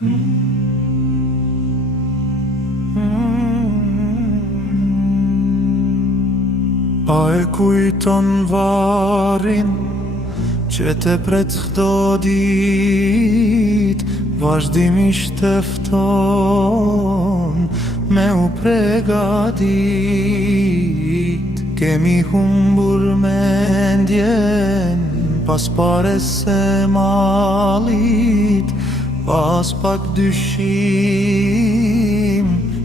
A e kujton varin që te pret çdo dit, vazhdimisht efton me u pregadit. Kemi humbur mendjen pas pares se malit, pas pak dyshim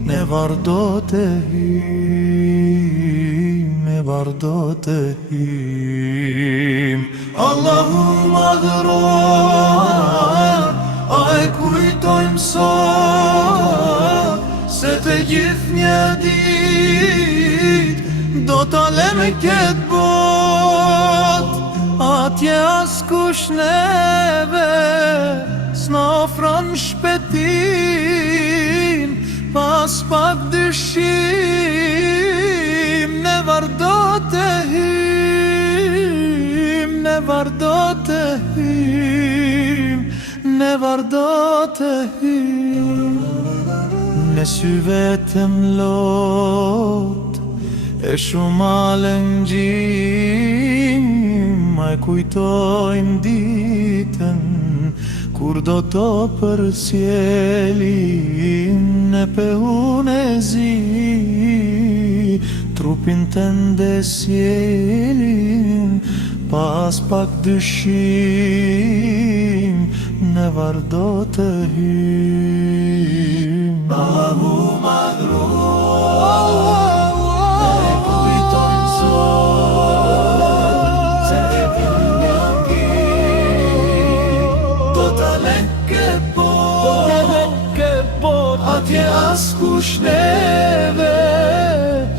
ne vardo të hym, ne vardo të hym. Allahu madhëron, a e kujtojmë sot se të gjithë një dit do t'aleme këtë bot. Atje askush neve s'na ofron shpetim, pas pak dyshim ne vardo të hym, ne vardo të hym, ne vardo të hym. Ne sy vetëm lot e shumë alëngjim, ma e kujtojmë ditën kur do të përsjelin në pehun e zi, trupin të ndesjelin, pas pak dyshim në vardo të hym. Allahu madhëron, e kujtojmë sot se të një dit do t'aleke bot. Atje askush neve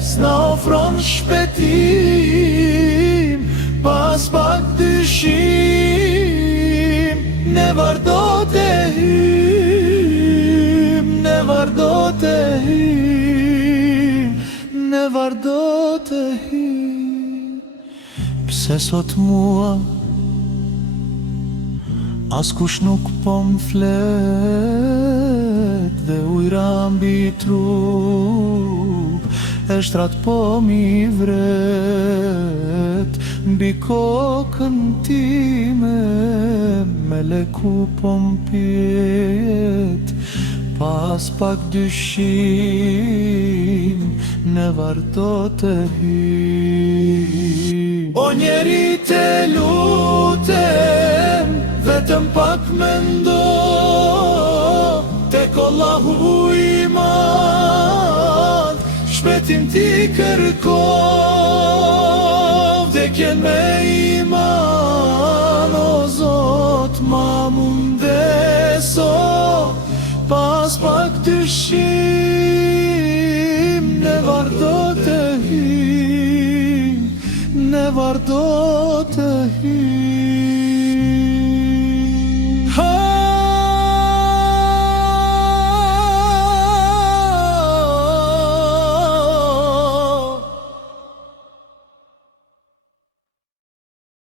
s'na ofron shpetim, pas pak dyshim ne vardo të hym, ne vardo të hym, ne vardo të hym. Pse sot mua askush nuk po m'flet, dhe ujra mbi trup e shtrat po mi vret, mbi kokën time me leku po m'pjet, pas pak dyshim ne vardo të hym. O njeri te lutem, vetëm pak mendo, tek Allahu i madh shpetim ti kërkov, vdekjen me iman, o Zot ma mundeso, pas pak dyshim ne vardo të hym, ne vardo të hym.